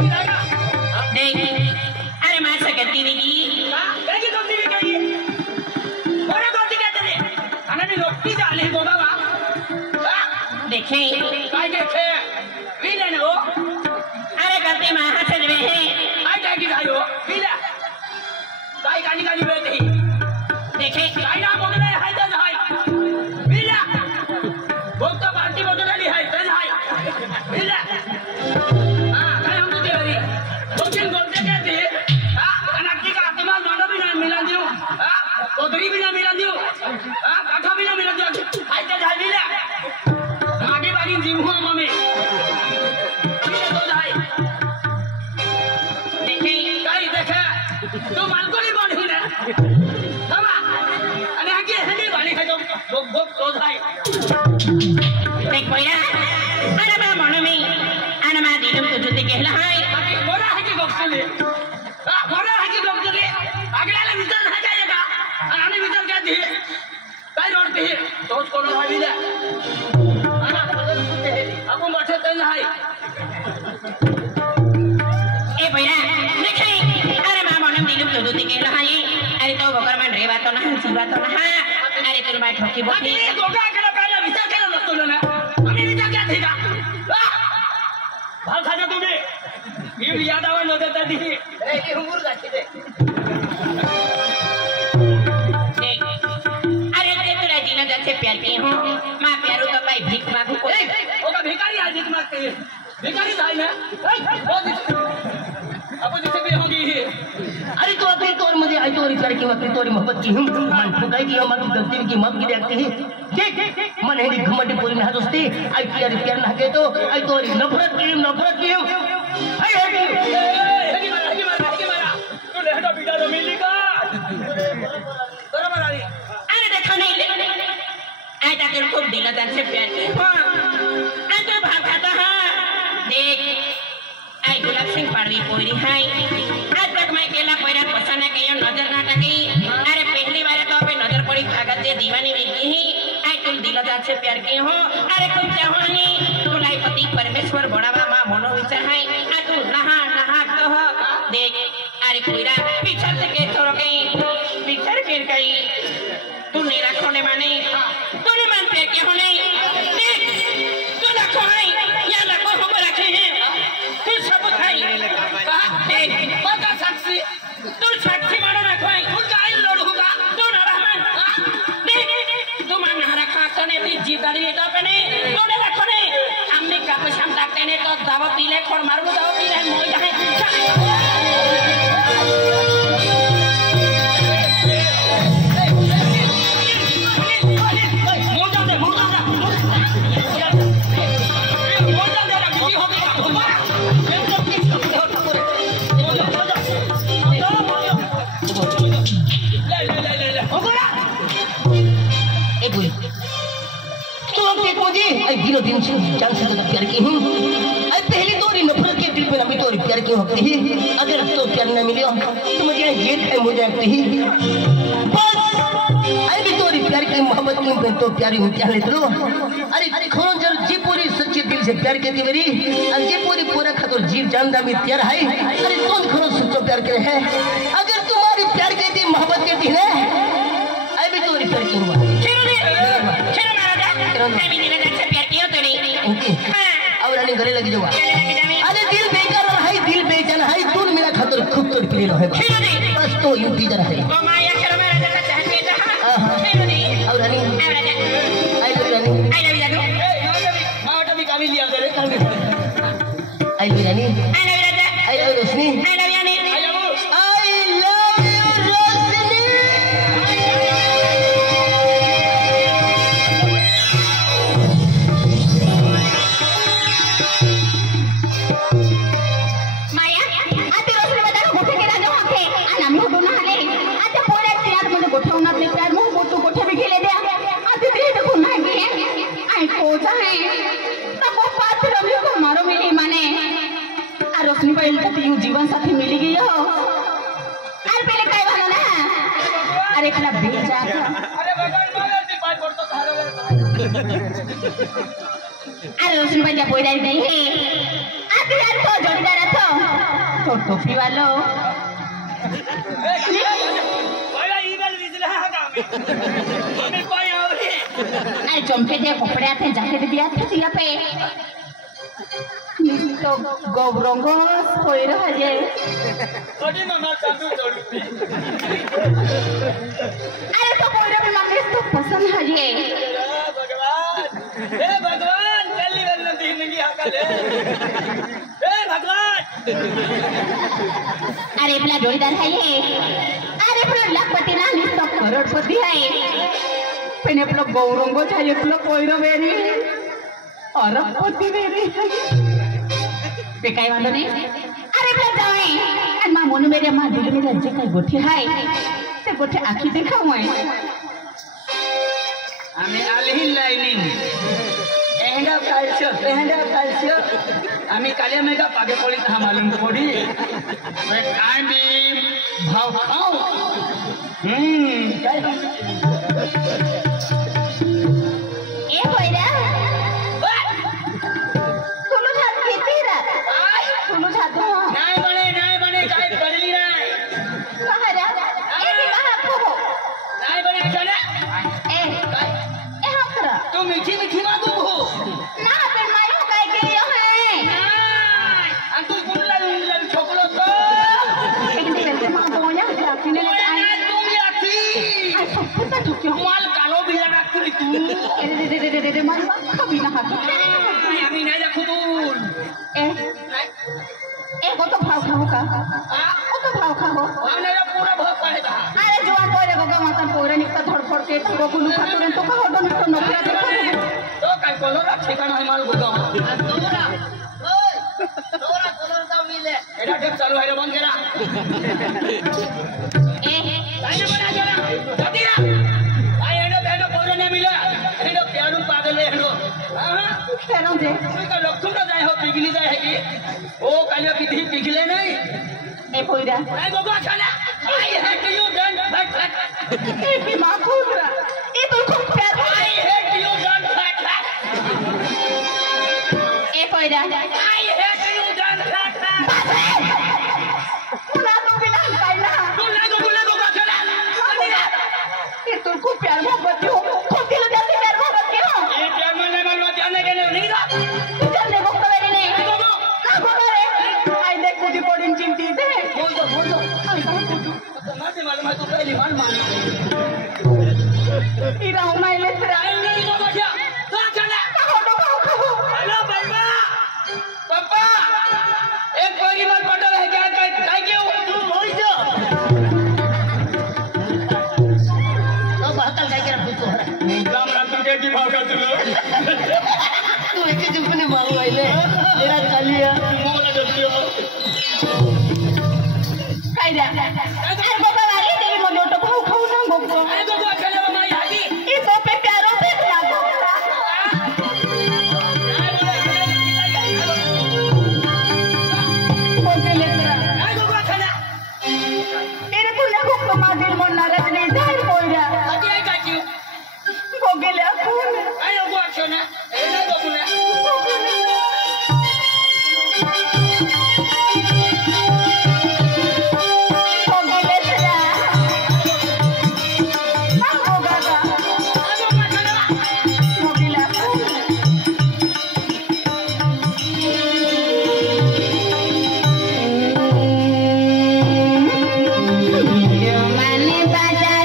देख अरे मां से गलती नहीं की काय की गलती नहीं की बड़ा गलती कहते ने अननी लोकी जाले गोगा वा देखे काय देखे विले ने वो अरे गलती मां से जवे है काय काय की खायो विले काय गानी गानी बेटी देखे काय ना बोलले हाय दे हाय विले भक्त पार्टी बोलले ली हाय दे हाय विले हां काय हम तो देरी दो दिन बोलते कहते अनक्की का आत्मा नोडो भी ना मिला दियो कोदरी भी ना मिला दियो काठा भी ना मिला दियो हाय दे हाय विले आगे बारी जीव हुआ मम्मी विले तो हाय देखे काय देखे तू मालकोनी बन ही ना बाबा अने आगे हनी वाली है जो भोग भोग तो हाय देख भैया अरे मां मन में अरे मां दिलम तो जुते कहला है मोरा है कि गोपले मोरा है कि गोपले अगला ले भीतर ना जाएगा आने भीतर क्या दी काय रोड पे सोच कोन भाई ले आना अब मठे तन है ए भैया देखे अरे मां मन में दिलम तो जुते कहला है अरे तो बकर मन रे बात ना जीवा तो ना अरे तुम मैं ठोकी बोली अरे गोगा के पहले भीतर के ना तो ना अभी भीतर क्या थीगा भाग खा जा तुम्हें ये याद आवा न देता दी ए की हुमुर जाती दे अरे ते तेरा जीना जैसे प्यार की हो मां प्यारो तो भाई भीख मांगू को ओका भिखारी आज भीख मांगते हैं भिखारी भाई ना अब जैसे भी होगी अरे तो अपनी तोर मुझे आई तोरी प्यार की अपनी तोरी मोहब्बत की हम मन ठुकाई की हमारी गलती की माफ की देखते हैं ठीक मन है घमंडी पूरी ना दोस्ती आई प्यार ना के तो आई तोरी नफरत की हम आई हगी मारा तू लेहटा बिटा तो मिली का बराबर आ रही अरे देखो नहीं आई तो तेरे को दिला जान से प्यार की हां आज तो भाग खाता है देख आई गुलाब सिंह पाड़वी कोई हाय आज तक मैं केला पैरा पसंद है कयो नजर ना टकी अरे पहली बार तो पे नजर पड़ी भागत से दीवानी बेटी ही आई तुम दिला जान से प्यार की हो अरे तुम चाहोनी तुलाई पति परमेश्वर बड़ावा मां मनो विचार है आ तू नहा तो हो देख अरे पूरा पिछड़ से के छोड़ गई पिछड़ फिर गई तू नहीं रखोने माने तूने मन पे के होने देख तू रखो है या रखो हम रखे हैं तू सब खाई देख बता साक्षी तू साक्षी मानो रखो है तू जाई लड़ होगा तू ना रहमान देख तू मान ना रखा तो ने ती जीवदारी लेता अपने तू ने रखो ने हमने का पछाम ताकते ने तो दावा पीले खोर मारू दावा पीले मोई जाए दिनों दिन से जान से ज्यादा प्यार की हूँ पहली तोरी नफरत के दिल पे ना भी तोरी प्यार की होती है अगर तो प्यार न मिले तो मुझे जेल टाइम हो जाती है बस आई भी तोरी प्यार की मोहब्बत की पे तो प्यारी होती है लो अरे खोन जर जी पूरी सच्चे दिल से प्यार करती मेरी और जी पूरी पूरा खातर जीव जान दा भी प्यार है अरे कौन खोन सच्चा प्यार करे है अगर तुम्हारी प्यार करती मोहब्बत करती है आई भी तोरी प्यार की हुआ और रानी घरे लगी जावा अरे दिल बेकार है दिल बेचैन है तू मेरा खातर खूब तोड़ के रहे बस तो यूं दीदार है और रानी आई लव रानी माटा भी कामी लिया दे कामी I love Rani I love रोशनी जीवन साथी मिली गई हो अरे पहले काय वाला ना अरे एकला बेचा अरे भगवान मारे ती पाय पड़तो थारो अरे रोशन भाई कोई नहीं है आते यार तो जोड़ीदार तो तो टोपी वालो अरे चमके दे कपड़े आते जैकेट भी आते दिया पे तो गौरंगो कोई रहा जे अरे मामा चांदू जोड़ी अरे तो कोई भी मांगे तो पसंद है ये भगवान हे भगवान कल्ली वरना दीनगी हकले हे भगवान अरे अपना जोड़ीदार है ये अरे अपना लाखपति ना नहीं तो करोड़पति है पहले अपना गौरंगो चाहिए अपना कोई वेरी और पति वेरी पे काय वांदो नहीं अरे अपना जाए आणि मा मोनू मेरे मा दिल मेरे जे काय गोठी हाय ते गोठी आखी देखाव है आम्ही आलेही लाईनिंग एहंडा कालcio आम्ही काल्या मेगा पागे पडीत हा मालूम पडी काय मी भाव खाऊ काय ए होयरा तुलो झात किती रा तुलो झात नाही बने काय पडली नाही कहा रा ए भी कहा को नाही बने चला ए हम करा तू मीठी मागू हो ना पे मायो काय के है आणि तू कुणला ठोकलो तो एकटे करते मा बोया राखीने ले आई तुम्ही आती आई सब ठोक्यो माल कालो बिला राखली तू रे मार कभी ना हाथ आम्ही नाही दाखवून ए को तो भाव खाओ का ओ तो भाव खाओ आम्ही पूरा भाव पाहिजे अरे जवान पोरे बघा माता पोरे निघता धडफड के तो कुलू खातो रे तो का होतो नुसतं नोकऱ्या देखो तो काय कोलोरा ठिकाण आहे माल गुगा कोलोरा जाऊले एडा टेप चालू आहे रे बंद करा ए काय बना जरा जतिरा आय एडो पोरने मिला एडो प्यारू पागल एडो हां फेरो दे तू का लक्षण जाय हो पिघली जाय है की ओ कालिया किती पिघले नाही ए पोईरा काय गोगो छाना आई हेट यू डन फट ए भी मां खुदरा ए तो खूप प्यार आई हेट यू डन फट ए पोईरा आई हेट यू डन फट पुरा तो बिना काय ना तू लागो छाना ए तो खूप प्यार मोहब्बत हो खूप दिल जाते प्यार मोहब्बत की हो ये प्यार मन मालवा जाने के नहीं था तू चल देखो कवेरी नहीं ना गोगो रे आई देख कुदी पडिन चिंती दे बोल दो आई कहां कुदू तो माते मालूम है तू पहली मान इरा उनाई ले तेरा आई नहीं को बचा तो छाना होटो खाओ हेलो पापा पापा एक कोरी मत पटल है क्या काय क्यों तू होई जा तो भाकल काय करा तू राम तुझे की भाव का तू तू एके जुपने मारू आइले तेरा कालिया मोला दबियो काय द्या अरे बाबा वाली तेरी मनो तो खाऊ खाऊ ना गोगो आई गोगो चले मामा यादी ए तो पे प्यारो पे लागो आई बोले बोलते ले तेरा